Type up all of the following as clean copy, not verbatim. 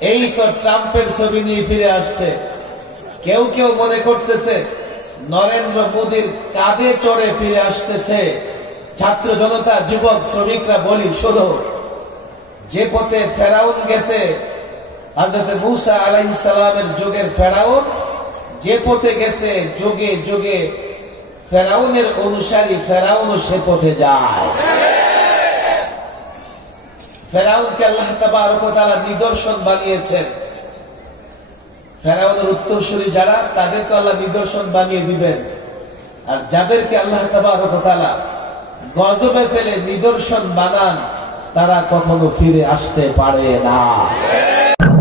এই তো ট্রাম্পের ছবি নিয়ে ফিরে আসছে। কেউ কেউ মনে করতেছে নরেন্দ্র মোদীর কাঁধে চড়ে ফিরে আসতেছে। ছাত্র জনতা, যুবক, শ্রমিকরা বলি, শোনো, যে পথে ফেরাউন গেছে, হযরত মূসা আলাইহিস সালামের যুগের ফেরাউন যে পথে গেছে, যুগে যুগে ফেরাউনের অনুসারী ফেরাউনও সে পথে যায়। ফেরাউনকে আল্লাহ তাবারক ওয়া তাআলা নিদর্শন বানিয়েছেন। ফেরাউনের উত্তরসূরি যারা, তাদেরকে আল্লাহ নিদর্শন বানিয়ে দিবেন। আর যাদেরকে আল্লাহ তাবারক ওয়া তাআলা গজবে ফেলে নিদর্শন বানান, তারা কখনো ফিরে আসতে পারে না।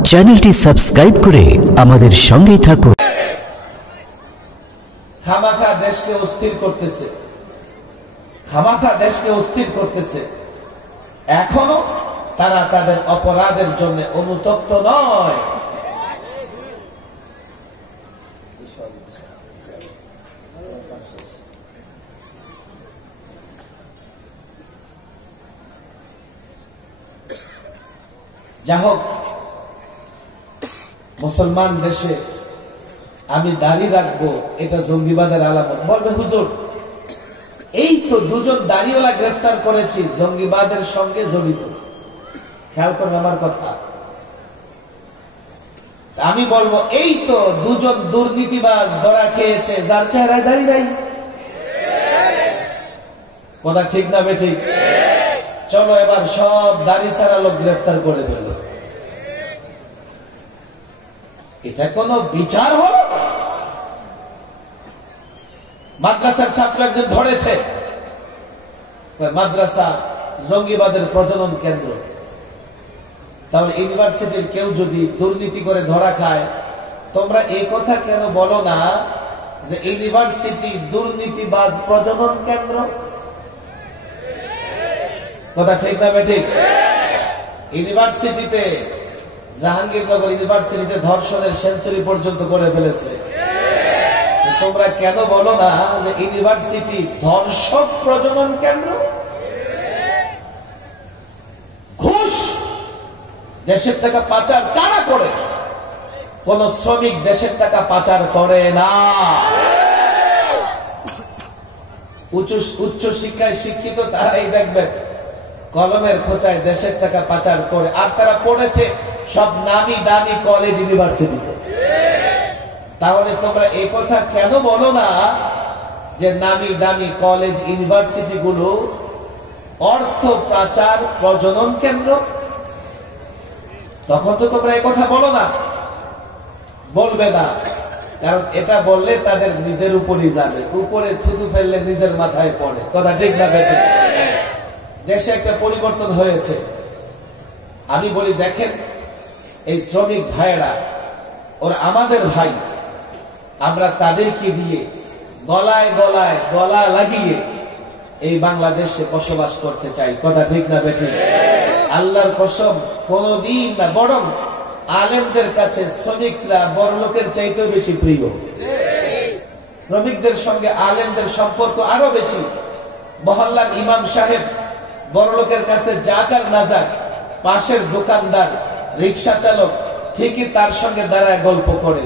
চ্যানেলটি সাবস্ক্রাইব করে আমাদের সঙ্গেই থাকুন। খামাখা দেশকে অস্থির করতেছে, খামাখা দেশকে অস্থির করতেছে। এখনো তারা তাদের অপরাধের জন্য অনুতপ্ত নয়। যা হোক, মুসলমান দেশে আমি দাড়ি রাখবো, এটা জঙ্গিবাদের আলামত। বলবে হুজুর, এই তো দুজন দাড়িওয়ালা গ্রেফতার করেছি, জঙ্গিবাদের সঙ্গে জড়িত। খেয়াল করুন আমার কথা। আমি বলবো, এই তো দুজন দুর্নীতিবাজ ধরা খেয়েছে, যার চেহারায় দাড়ি নাই। কথা ঠিক না বেঠিক? চলো এবার সব দাড়ি ছাড়া লোক গ্রেফতার করে দিল। এটা কোন বিচার হল? মাদ্রাসার ছাত্র একজন ধরেছে, মাদ্রাসা জঙ্গিবাদের প্রজনন কেন্দ্র। তাহলে ইউনিভার্সিটির কেউ যদি দুর্নীতি করে ধরা খায়, তোমরা এই কথা কেন বলো না যে ইউনিভার্সিটি দুর্নীতিবাজ প্রজনন কেন্দ্র? কথা ঠিক না বেঠিক? ইউনিভার্সিটিতে, জাহাঙ্গীরনগর ইউনিভার্সিটিতে ধর্ষণের সেঞ্চুরি পর্যন্ত করে ফেলেছে। তোমরা কেন বলো না যে ইউনিভার্সিটি ধর্ষক প্রজনন কেন্দ্র? ঘুষ, দেশের টাকা পাচার কারা করে? কোন শ্রমিক দেশের টাকা পাচার করে না। উচ্চ শিক্ষায় শিক্ষিত তারাই দেখবেন কলমের খোঁচায় দেশের টাকা পাচার করে। আর তারা পড়েছে সব নামি দামি কলেজ ইউনিভার্সিটিতে। তাহলে তোমরা এই কথা কেন বলো না যে নামি দামি কলেজ ইউনিভার্সিটি গুলো অর্থ পাচার প্রজনন কেন্দ্র? তখন তো তোমরা এই কথা বলো না, বলবে না। কারণ এটা বললে তাদের নিজের উপরই যাবে, উপরে থুতু ফেললে নিজের মাথায় পড়ে। কথা ঠিক না বেঠিক? দেশে একটা পরিবর্তন হয়েছে। আমি বলি, দেখেন, এই শ্রমিক ভাইয়েরা, ওরা আমাদের ভাই, আমরা তাদেরকে দিয়ে গলায় গলায় গলা লাগিয়ে এই বাংলাদেশে বসবাস করতে চাই। কথা ঠিক না বেঠিক? আল্লাহর কসম, কোনদিন না, বরং আলেমদের কাছে শ্রমিকরা বড় লোকের চাইতেও বেশি প্রিয়। শ্রমিকদের সঙ্গে আলেমদের সম্পর্ক আরো বেশি। মহল্লার ইমাম সাহেব বড় লোকের কাছে যাক আর না যাক, পাশের দোকানদার, রিক্সা চালক ঠিকই তার সঙ্গে দাঁড়ায় গল্প করে,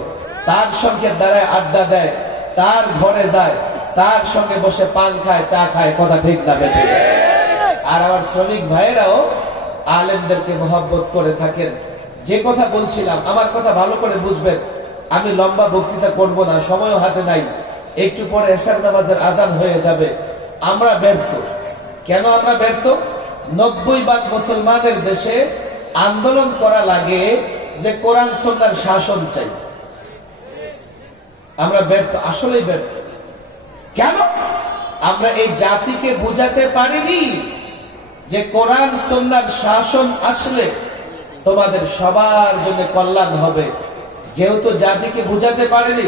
তার সঙ্গে দাঁড়ায় আড্ডা দেয়, তার ঘরে যায়, তার সঙ্গে বসে পান খায়, চা খায়। কথা ঠিক না বেঠিক? আর আমার শ্রমিক ভাইয়েরাও আলেমদেরকে মহব্বত করে থাকেন। যে কথা বলছিলাম, আমার কথা ভালো করে বুঝবেন। আমি লম্বা বক্তৃতা করব না, সময়ও হাতে নাই। একটু পরে এশার নামাজের আজান হয়ে যাবে। আমরা ব্যর্থ। কেন আমরা ব্যর্থ? 90% মুসলমানের দেশে আন্দোলন করা লাগে যে কোরআন সুন্নাহর শাসন চাই। আমরা ব্যর্থ, আসলেই ব্যর্থ। কেন? আমরা এই জাতিকে বুঝাতে পারিনি যে কোরআন সুন্নাহর শাসন আসলে তোমাদের সবার জন্য কল্যাণ হবে। যেহেতু জাতিকে বুঝাতে পারিনি,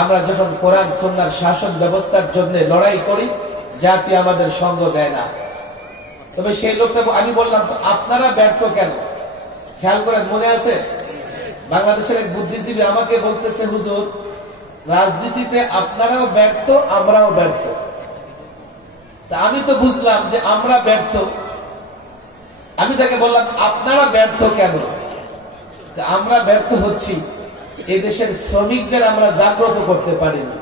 আমরা যখন কোরআন সুন্নাহর শাসন ব্যবস্থার জন্য লড়াই করি, জাতি আমাদের সঙ্গ দেয় না। তবে সেই লোকটা, আমি বললাম তো, আপনারা ব্যর্থ কেন? খেয়াল করেন, মনে আছে বাংলাদেশের এক বুদ্ধিজীবী আমাকে বলতেছে, হুজুর, রাজনীতিতে আপনারাও ব্যর্থ, আমরাও ব্যর্থ। তা আমি তো বুঝলাম যে আমরা ব্যর্থ। আমি তাকে বললাম, আপনারা ব্যর্থ কেন? আমরা ব্যর্থ হচ্ছি, এদেশের শ্রমিকদের আমরা জাগ্রত করতে পারিনি।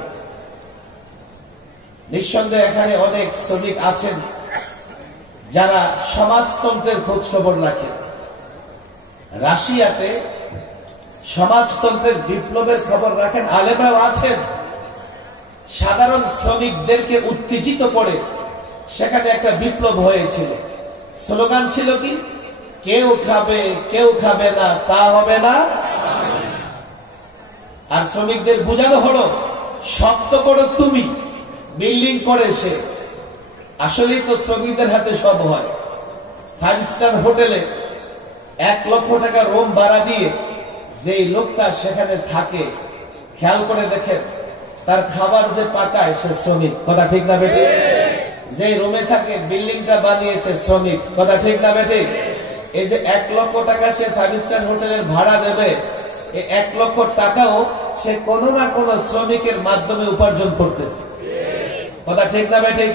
নিঃসন্দেহে এখানে অনেক শ্রমিক আছেন যারা সমাজতন্ত্রের খোঁজ খবর রাখেন। রাশিয়াতে সমাজতন্ত্রের বিপ্লবের খবর রাখেন আলেমরাও আছেন। সাধারণ শ্রমিকদেরকে উত্তেজিত করে সেখানে একটা বিপ্লব হয়েছিল। স্লোগান ছিল কি? কেউ খাবে না, তা হবে না। আর শ্রমিকদের বোঝানো হলো শক্ত করো তুমি, বিল্ডিং করে সে। আসলেই তো শ্রমিকদের হাতে সব হয়। 5 স্টার হোটেলে 1 লক্ষ টাকা রুম ভাড়া দিয়ে যেই লোকটা সেখানে থাকে, খেয়াল করে দেখেন তার খাবার যে পাকায় সে শ্রমিক। কথা ঠিক না বেঠে? যে রুমে থাকে, বিল্ডিংটা বানিয়েছে শ্রমিক। কথা ঠিক না বেঠে? এই যে 1 লক্ষ টাকা সে 5 স্টার হোটেলের ভাড়া দেবে, এই 1 লক্ষ টাকাও সে কোনো না কোনো শ্রমিকের মাধ্যমে উপার্জন করতেছে। কথা ঠিক না বেঠে?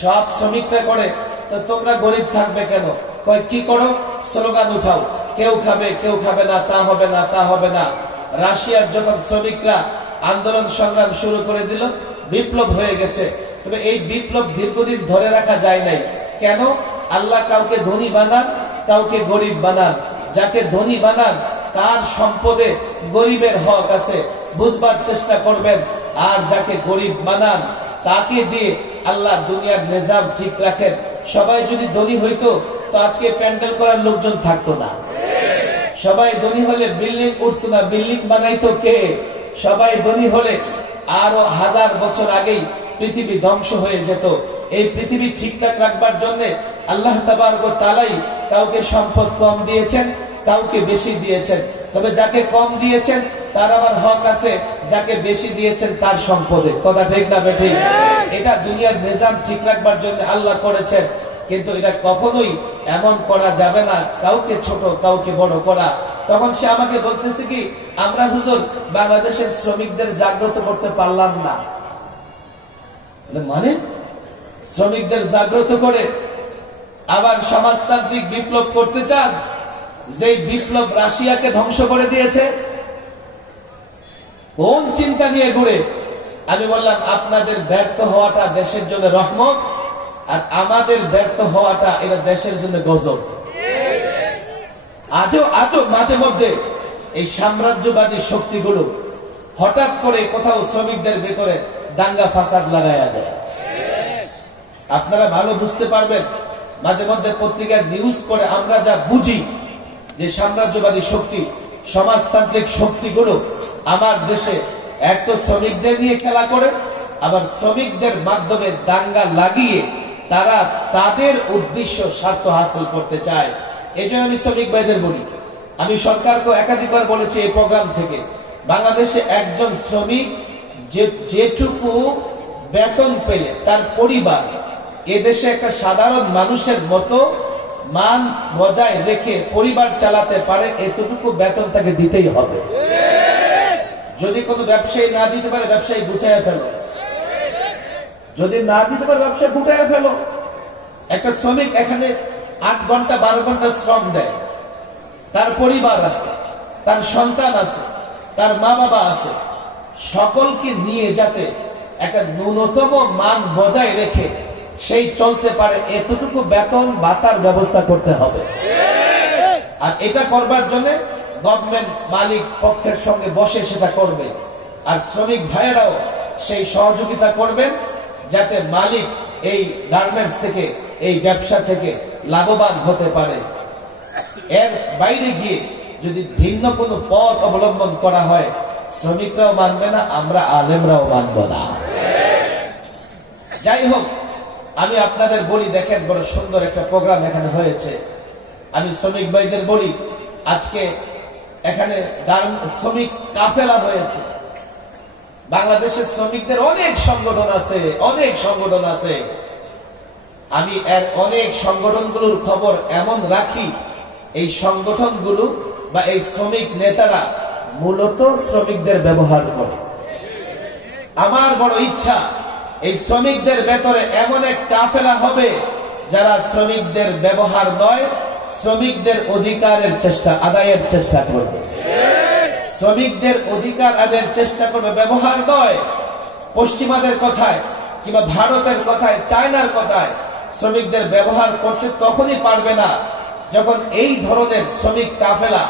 সব শ্রমিকরা করে, তো তোমরা গরিব থাকবে কেন? কয় কি করো? স্লোগান উঠাও, কেউ খাবে না, তা হবে না, তা হবে না। রাশিয়ার যখন শ্রমিকরা আন্দোলন সংগ্রাম শুরু করে দিল, বিপ্লব হয়ে গেছে। তবে এই বিপ্লব দীর্ঘদিন ধরে রাখা যায় নাই। কেন? আল্লাহ কাউকে ধনী বানান, কাউকে গরিব বানান। যাকে ধনী বানান তার সম্পদে গরিবের হক আছে, বুঝবার চেষ্টা করবেন। আর যাকে গরিব বানান তাকে দিয়ে আল্লাহ দুনিয়ার নিজাম ঠিক রাখেন। সবাই যদি ধনী হইতো তো আজকে প্যান্ডেল করার লোকজন থাকতো না। সবাই ধনী হলে বিল্ডিং উঠতো না, বিল্ডিং বানাইতো কে? সবাই ধনী হলে আরো 1000 বছর আগেই পৃথিবী ধ্বংস হয়ে যেত। এই পৃথিবী ঠিকঠাক রাখবার জন্য আল্লাহ তাবারক ওয়া তাআলাই কাউকে সম্পদ কম দিয়েছেন, কাউকে বেশি দিয়েছেন। তবে যাকে কম দিয়েছেন তার আবার হক আছে, যাকে বেশি দিয়েছেন তার সম্পদে। কথা ঠিক না বেঠিক? এটা দুনিয়ার নিজাম ঠিক রাখবার জন্য আল্লাহ করেছেন। কিন্তু এটা কখনোই এমন করা যাবে না, কাউকে ছোট কাউকে বড় করা। তখন সে আমাকে বলতেছে কি, আমরা হুজুর বাংলাদেশের শ্রমিকদের জাগ্রত করতে পারলাম না। মানে শ্রমিকদের জাগ্রত করে আবার সমাজতান্ত্রিক বিপ্লব করতে চান, যে বিপ্লব রাশিয়াকে ধ্বংস করে দিয়েছে। কোন চিন্তা নিয়ে ঘুরে? আমি বললাম আপনাদের ব্যর্থ হওয়াটা দেশের জন্য রহমত, আর আমাদের ব্যর্থ হওয়াটা এটা দেশের জন্য গজব। আজও মাঝে মধ্যে এই সাম্রাজ্যবাদী শক্তিগুলো হঠাৎ করে কোথাও শ্রমিকদের ভেতরে দাঙ্গা ফাসাদ লাগাইয়া দেয়। আপনারা ভালো বুঝতে পারবেন, মাঝে মধ্যে পত্রিকার নিউজ করে আমরা যা বুঝি যে সাম্রাজ্যবাদী শক্তি, সমাজতান্ত্রিক শক্তিগুলো আমার দেশে এক তো শ্রমিকদের নিয়ে খেলা করে, আবার শ্রমিকদের মাধ্যমে দাঙ্গা লাগিয়ে তারা তাদের উদ্দেশ্য স্বার্থ হাসিল করতে চায়। এই জন্য আমি শ্রমিক ভাইদের বলি, আমি সরকারকে একাধিকবার বলেছি এই প্রোগ্রাম থেকে, বাংলাদেশে একজন শ্রমিক যেটুকু বেতন পেলে তার পরিবার এদেশে একটা সাধারণ মানুষের মতো মান বজায় রেখে পরিবার চালাতে পারে, এতটুকু বেতন তাকে দিতেই হবে। যদি কোনো ব্যবসায়ী না দিতে পারে, ব্যবসায়ী গুছাইয়া ফেলো। যদি না দিতে পারে, ব্যবসায়ী গুটাইয়া ফেলো। একটা শ্রমিক এখানে 8 ঘন্টা 12 ঘন্টা শ্রম দেয়, তার পরিবার আছে, তার সন্তান আছে, তার মা বাবা আছে, সকলকে নিয়ে যাতে একটা ন্যূনতম মান বজায় রেখে সেই চলতে পারে, এতটুকু বেতন ভাতার ব্যবস্থা করতে হবে। আর এটা করবার জন্য গভর্নমেন্ট মালিক পক্ষের সঙ্গে বসে সেটা করবে, আর শ্রমিক ভাইয়েরাও সেই সহযোগিতা করবেন যাতে মালিক এই গার্মেন্টস থেকে, এই ব্যবসা থেকে লাভবান হতে পারে। এর বাইরে গিয়ে যদি ভিন্ন কোনো পথ অবলম্বন করা হয়, শ্রমিকরাও মানবে না, আমরা আলেমরাও মানব না। যাই হোক, আমি আপনাদের বলি, দেখেন বড় সুন্দর একটা প্রোগ্রাম এখানে হয়েছে। আমি শ্রমিক ভাইদের বলি, আজকে এখানে শ্রমিক কাফেলা হয়েছে। বাংলাদেশের শ্রমিকদের অনেক সংগঠন আছে, অনেক সংগঠন আছে। আমি এর অনেক সংগঠনগুলোর খবর এমন রাখি, এই সংগঠনগুলো বা এই শ্রমিক নেতারা মূলত শ্রমিকদের ব্যবহার করে। আমার বড় ইচ্ছা এই শ্রমিকদের ভেতরে এমন এক কাফেলা হবে যারা শ্রমিকদের ব্যবহার নয়, শ্রমিকদের অধিকারের চেষ্টা আদায়ের চেষ্টা করবে, শ্রমিকদের অধিকার আদায়ের চেষ্টা করবে। ব্যবহার নয় পশ্চিমাদের কথায় কিংবা ভারতের কথায়, চায়নার কথায় শ্রমিকদের ব্যবহার করতে তখনই পারবে না যখন এই ধরনের শ্রমিক কাফেলা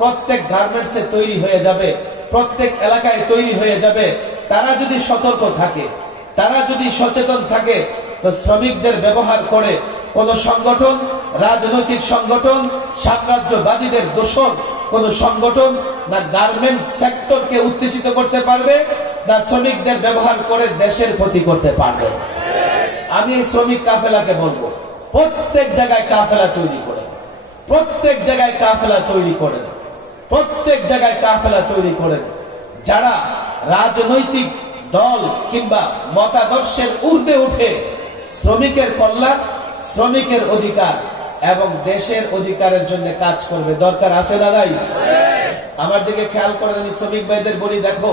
প্রত্যেক গার্মেন্টসে তৈরি হয়ে যাবে, প্রত্যেক এলাকায় তৈরি হয়ে যাবে। তারা যদি সতর্ক থাকে, তারা যদি সচেতন থাকে, তো শ্রমিকদের ব্যবহার করে কোন সংগঠন, রাজনৈতিক সংগঠন, সাম্রাজ্যবাদীদের দোসর কোন সংগঠন না গার্মেন্টস সেক্টরকে উত্তেজিত করতে পারবে, না শ্রমিকদের ব্যবহার করে দেশের ক্ষতি করতে পারবে। আমি এই শ্রমিক কাফেলাকে বলবো, প্রত্যেক জায়গায় কাফেলা তৈরি করে, প্রত্যেক জায়গায় কাফেলা তৈরি করেন, প্রত্যেক জায়গায় কাফেলা তৈরি করেন। যারা রাজনৈতিক দল কিংবা মতাদর্শের ঊর্ধ্বে উঠে শ্রমিকের কল্যাণ, শ্রমিকের অধিকার এবং দেশের অধিকারের জন্য কাজ করবে, দরকার আছে না নাই? আমার দিকে খেয়াল করে আমি শ্রমিক ভাইদের বলি, দেখো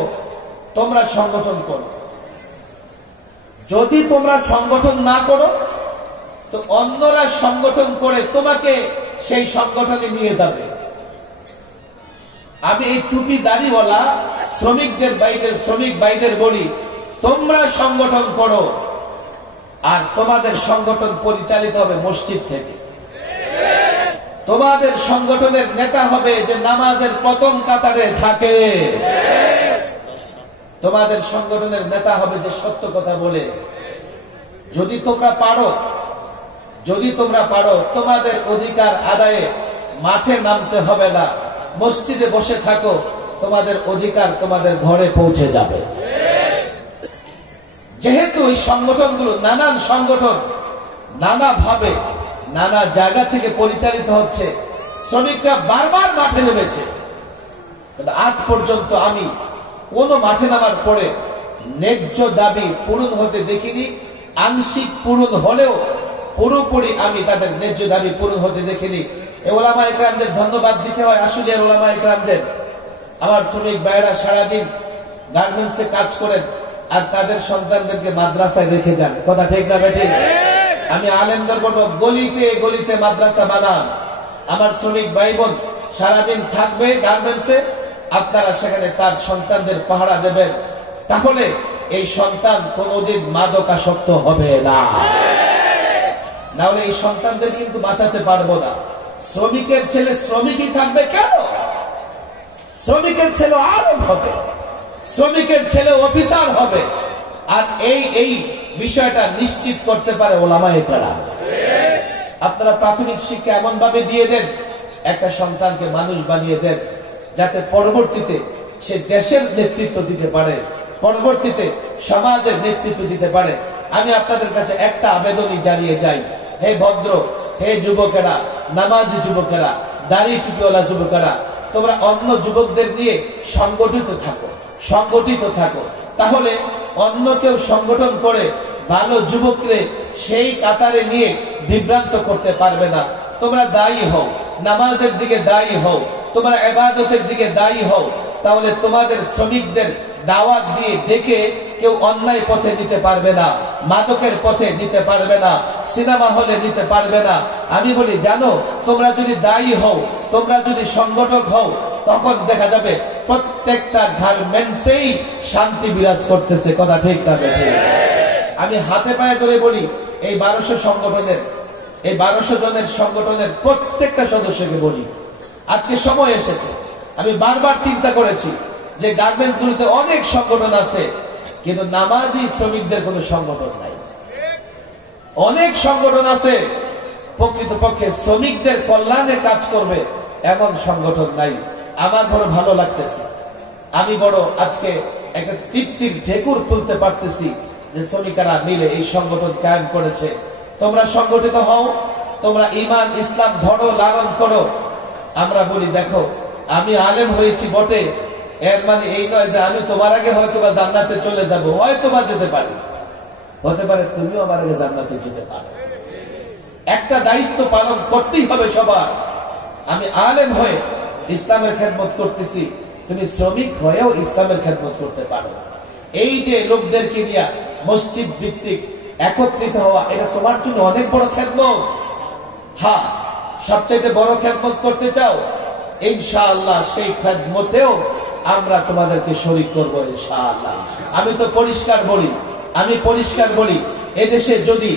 তোমরা সংগঠন করো, যদি তোমরা সংগঠন না করো তো অন্যরা সংগঠন করে তোমাকে সেই সংগঠনে নিয়ে যাবে। আমি এই টুপি দাড়িওয়ালা শ্রমিক ভাইদের বলি, তোমরা সংগঠন করো, আর তোমাদের সংগঠন পরিচালিত হবে মসজিদ থেকে। তোমাদের সংগঠনের নেতা হবে যে নামাজের প্রথম কাতারে থাকে, তোমাদের সংগঠনের নেতা হবে যে সত্য কথা বলে। যদি তোমরা পারো তোমাদের অধিকার আদায়ে মাঠে নামতে হবে না, মসজিদে বসে থাকো, তোমাদের অধিকার তোমাদের ঘরে পৌঁছে যাবে। যেহেতু এই সংগঠনগুলো নানান সংগঠন নানা ভাবে নানা জায়গা থেকে পরিচালিত হচ্ছে, শ্রমিকরা বারবার মাঠে নেমেছে, আজ পর্যন্ত আমি কোন মাঠে নামার পরে ন্যায্য দাবি পূরণ হতে দেখিনি। আংশিক পূরণ হলেও পুরোপুরি আমি তাদের ন্যায্য দাবি পূরণ হতে দেখিনি। ওলামা ইকরামদের ধন্যবাদ দিতে হয়, আসলে ওলামা ইকরামদের। আমার শ্রমিক ভাইয়েরা সারাদিন গার্মেন্টসে কাজ করেন আর তাদের সন্তানদেরকে মাদ্রাসায় রেখে যান, কথা ঠিক না বেঠিক? আমি আলেমদের বলবো, গলিতে গলিতে মাদ্রাসা বানান। আমার শ্রমিক ভাই বোন সারাদিন থাকবে গার্মেন্টসে, আপনারা সেখানে তার সন্তানদের পাহারা দেবেন, তাহলে এই সন্তান কোনদিন মাদকাসক্ত হবে না। নাহলে এই সন্তানদের কিন্তু বাঁচাতে পারবো না। শ্রমিকের ছেলে শ্রমিকই থাকবে কেন? শ্রমিকের ছেলে আরব হবে, শ্রমিকের ছেলে অফিসার হবে। আর এই বিষয়টা নিশ্চিত করতে পারে ওলামায়ে কেরাম। আপনারা প্রাথমিক শিক্ষা এমন ভাবে দিয়ে দেন, একটা সন্তানকে মানুষ বানিয়ে দেন, যাতে পরবর্তীতে সে দেশের নেতৃত্ব দিতে পারে, পরবর্তীতে সমাজের নেতৃত্ব দিতে পারে। আমি আপনাদের কাছে একটা আবেদনই জানিয়ে যাই, হে ভদ্র, হে যুবকেরা, নামাজি যুবকেরা, দাড়ি টুপিওয়ালা যুবকেরা, তোমরা অন্য যুবকদের নিয়ে সংগঠিত থাকো। তাহলে অন্য কেউ সংগঠন করে ভালো যুবকরে সেই কাতারে নিয়ে বিভ্রান্ত করতে পারবে না। তোমরা দায়ী হও, নামাজের দিকে দায়ী হও, তোমরা ইবাদতের দিকে দায়ী হও, তাহলে তোমাদের শ্রমিকদের দাওয়াত দিয়ে ডেকে কেউ অন্যায় পথে নিতে পারবে না, মাদকের পথে নিতে পারবে না, সিনেমা হলে নিতে পারবে না। আমি বলি, জানো, তোমরা যদি দায়ী হও, তোমরা যদি সংগঠক হও, তখন দেখা যাবে প্রত্যেকটা গার্মেন্টসেই শান্তি বিরাজ করতেছে, কথা ঠিক না বেঠিক? আমি হাতে পায়ে ধরে বলি, এই 1200 সংগঠনের, এই 1200 জনের সংগঠনের প্রত্যেকটা সদস্যকে বলি, আজকে সময় এসেছে। আমি বারবার চিন্তা করেছি যে গার্মেন্টস গুলিতে অনেক সংগঠন আছে, কিন্তু নামাজি শ্রমিকদের কোন সংগঠন নাই। অনেক সংগঠন আছে, প্রকৃতপক্ষে শ্রমিকদের কল্যাণে কাজ করবে এমন সংগঠন নাই। আমার বড় ভালো লাগতেছে, আমি বড় আজকে একটা তৃপ্তির ঢেকুর তুলতে পারতেছি যে শ্রমিকেরা মিলে এই সংগঠন কায়েম করেছে। তোমরা সংগঠিত হও, তোমরা ঈমান ইসলাম ধরো, লালন করো। আমরা বলি, দেখো, আমি আলেম হয়েছি বটে, এর মানে এই নয় যে আমি তোমার আগে হয়তো বা জান্নাতে চলে যাবো, হয়তো বা যেতে পারি, হতে পারে তুমিও আমার আগে জান্নাতে যেতে পারো। একটা দায়িত্ব পালন করতেই হবে সবার। আমি আলেম হয়ে ইসলামের খেদমত করতেছি, তুমি শ্রমিক হয়েও ইসলামের খেদমত করতে পারো। এই যে লোকদেরকে নিয়ে মসজিদ ভিত্তিক একত্রিত হওয়া, এটা তোমার জন্য অনেক বড় খেদমত। হ্যাঁ, সবচেয়ে বড় খেদমত করতে চাও, ইনশাআল্লাহ সেই খেদমতেও আমরা তোমাদেরকে শরীক করবো ইনশাআল্লাহ। আমি পরিষ্কার বলি এদেশে যদি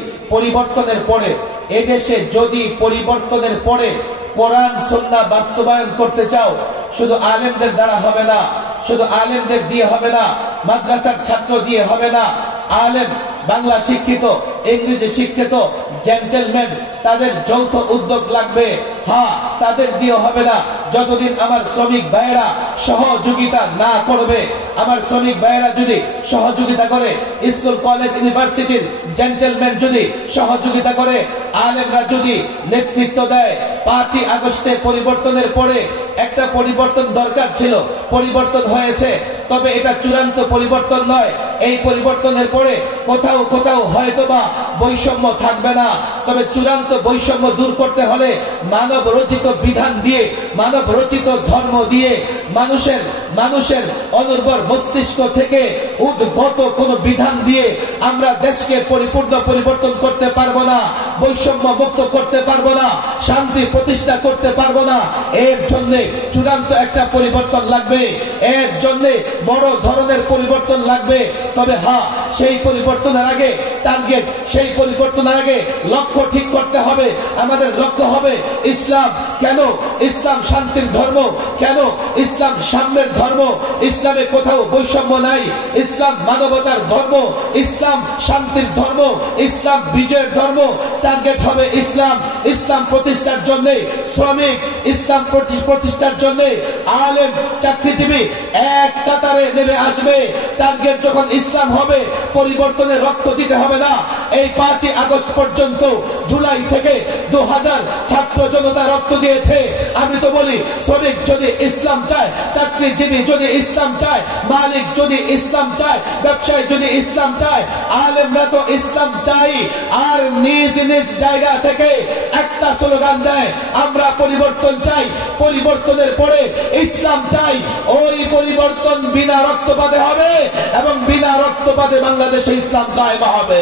পরিবর্তনের পরে কোরআন সুন্নাহ বাস্তবায়ন করতে চাও, শুধু আলেমদের দ্বারা হবে না, শুধু আলেমদের দিয়ে হবে না, মাদ্রাসার ছাত্র দিয়ে হবে না। আলেম, বাংলা শিক্ষিত, ইংরেজি শিক্ষিত জেন্টেলম্যান, তাদের যৌথ উদ্যোগ লাগবে। হ্যাঁ, তাদের দিয়ে হবে না যতদিন আমার শ্রমিক ভাইয়েরা সহযোগিতা না করবে। আমার শ্রমিক ভাইয়েরা যদি সহযোগিতা করে, স্কুল কলেজ ইউনিভার্সিটির জেন্টেলম্যান যদি সহযোগিতা করে, আলেমরা যদি নেতৃত্ব দেয়। 5ই আগস্টে পরিবর্তনের পরে একটা পরিবর্তন দরকার ছিল, পরিবর্তন হয়েছে, তবে এটা চূড়ান্ত পরিবর্তন নয়। এই পরিবর্তনের পরে কোথাও কোথাও হয়তোবা বৈষম্য থাকবে না, তবে চূড়ান্ত বৈষম্য দূর করতে হলে মানব রচিত বিধান দিয়ে, মানব রচিত ধর্ম দিয়ে, মানুষের অনুর্বর মস্তিষ্ক থেকে উদ্ভূত কোন বিধান দিয়ে আমরা দেশকে পরিপূর্ণ পরিবর্তন করতে পারবো না, বৈষম্য মুক্ত করতে পারবো না, শান্তি প্রতিষ্ঠা করতে পারবো না। এর জন্য চূড়ান্ত একটা পরিবর্তন লাগবে, এর জন্য বড় ধরনের পরিবর্তন লাগবে। তবে হ্যাঁ, সেই পরিবর্তনের আগে টার্গেট, সেই পরিবর্তনের আগে লক্ষ্য ঠিক করতে হবে। আমাদের লক্ষ্য হবে ইসলাম। কেন ইসলাম শান্তির ধর্ম? কেন ইসলাম সাম্যের ধর্ম? ইসলামে কোথাও বৈষম্য নাই। ইসলাম মানবতার ধর্ম, ইসলাম শান্তির ধর্ম, ইসলাম বিজয়ের ধর্ম। টার্গেট হবে ইসলাম। ইসলাম প্রতিষ্ঠার জন্য শ্রমিক, ইসলাম প্রতিষ্ঠার জন্য আলেম, চাকরিজীবী এক কাতারে নেমে আসবে। টার্গেট যখন ইসলাম হবে, পরিবর্তনে রক্ত দিতে হবে না। এই 5ই আগস্ট পর্যন্ত, জুলাই থেকে 2000 ছাত্র জনতা রক্ত দিয়েছে। আমি তো বলি, শ্রমিক যদি ইসলাম চায়, চাকরিজীবী যদি ইসলাম চায়, মালিক যদি ইসলাম চায়, ব্যবসায়ী যদি ইসলাম চায়, আলেমরা তো ইসলাম চাই। আর নিজ নিজ জায়গা থেকে একটা স্লোগান দেয়, আমরা পরিবর্তন চাই, পরিবর্তনের পরে ইসলাম চাই। ওই পরিবর্তন বিনা রক্তপাতে হবে এবং বিনা রক্তপাতে বাংলাদেশে ইসলাম কায়েম হবে।